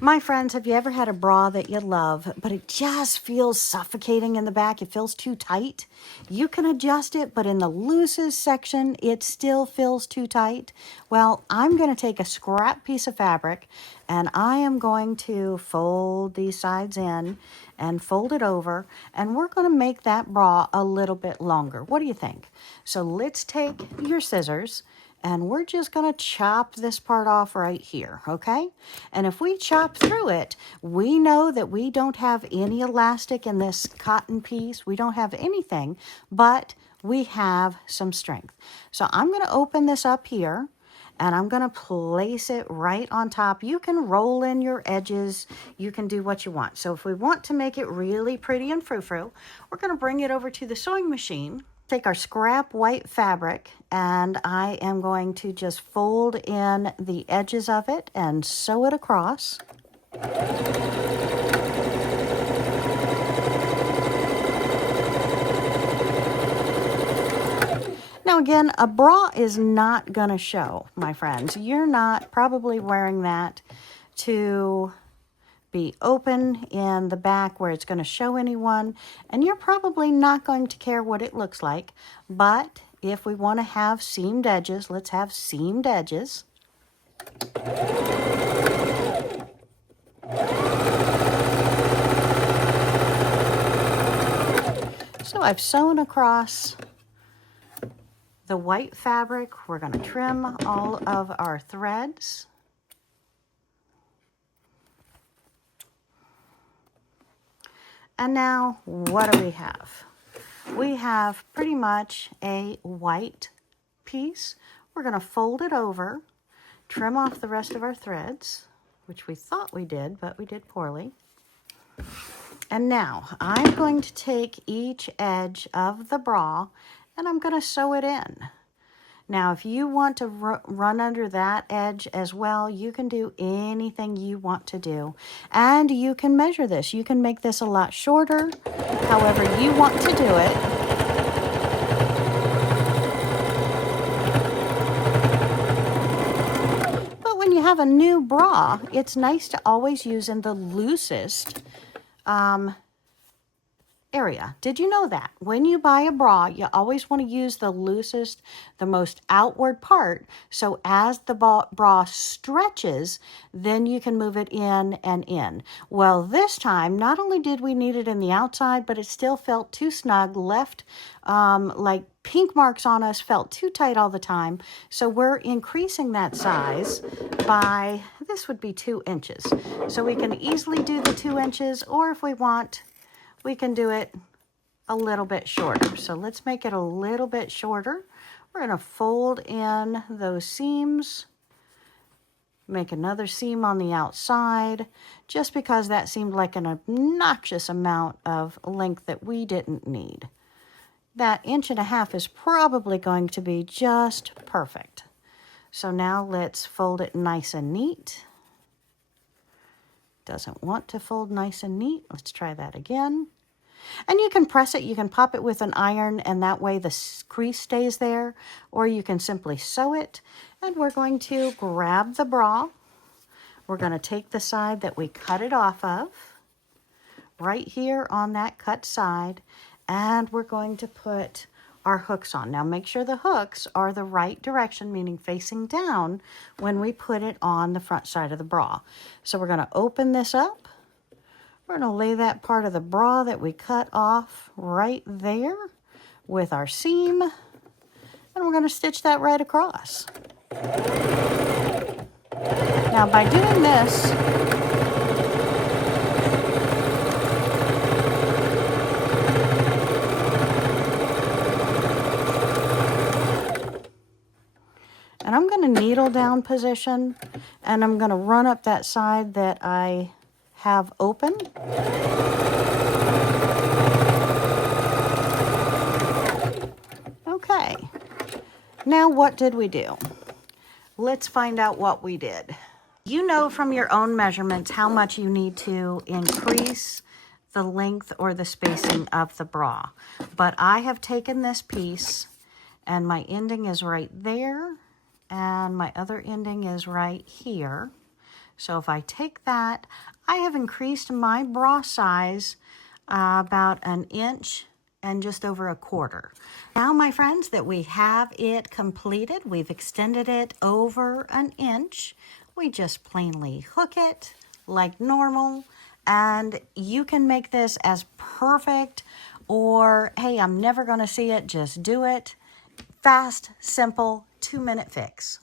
My friends, have you ever had a bra that you love, but it just feels suffocating in the back? It feels too tight. You can adjust it, but in the loosest section, it still feels too tight. Well, I'm going to take a scrap piece of fabric and I am going to fold these sides in and fold it over, and we're going to make that bra a little bit longer. What do you think? So let's take your scissors and we're just going to chop this part off right here, okay? And if we chop through it, we know that we don't have any elastic in this cotton piece. We don't have anything, but we have some strength. So I'm going to open this up here, and I'm going to place it right on top. You can roll in your edges. You can do what you want. So if we want to make it really pretty and frou-frou, we're going to bring it over to the sewing machine. Take our scrap white fabric, and I am going to just fold in the edges of it and sew it across. Now again, a bra is not going to show, my friends. You're not probably wearing that to be open in the back where it's going to show anyone, and you're probably not going to care what it looks like. But if we want to have seamed edges, let's have seamed edges. So I've sewn across the white fabric. We're going to trim all of our threads. And now, what do we have? We have pretty much a white piece. We're going to fold it over, trim off the rest of our threads, which we thought we did, but we did poorly. And now, I'm going to take each edge of the bra and I'm going to sew it in. Now, if you want to run under that edge as well, you can do anything you want to do. And you can measure this. You can make this a lot shorter, however you want to do it. But when you have a new bra, it's nice to always use in the loosest area. Did you know that? When you buy a bra, you always want to use the loosest, the most outward part. So as the bra stretches, then you can move it in and in. Well, this time, not only did we need it in the outside, but it still felt too snug, left like pink marks on us, felt too tight all the time. So we're increasing that size by, this would be 2 inches. So we can easily do the 2 inches, or if we want, we can do it a little bit shorter. So let's make it a little bit shorter. We're going to fold in those seams, make another seam on the outside, just because that seemed like an obnoxious amount of length that we didn't need. That 1.5 inches is probably going to be just perfect. So now let's fold it nice and neat. Doesn't want to fold nice and neat. Let's try that again. And you can press it, you can pop it with an iron, and that way the crease stays there, or you can simply sew it. And we're going to grab the bra. We're going to take the side that we cut it off of, right here on that cut side, and we're going to put our hooks on. Now make sure the hooks are the right direction, meaning facing down, when we put it on the front side of the bra. So we're going to open this up. We're going to lay that part of the bra that we cut off right there with our seam, and we're going to stitch that right across. Now by doing this, and I'm going to needle down position, and I'm going to run up that side that I have open. Okay, now what did we do? Let's find out what we did. You know from your own measurements how much you need to increase the length or the spacing of the bra. But I have taken this piece, and my ending is right there, and my other ending is right here. So if I take that, I have increased my bra size about 1 inch and just over 1/4. Now, my friends, that we have it completed, we've extended it over 1 inch. We just plainly hook it like normal, and you can make this as perfect, or hey, I'm never going to see it, just do it. Fast, simple, 2-minute fix.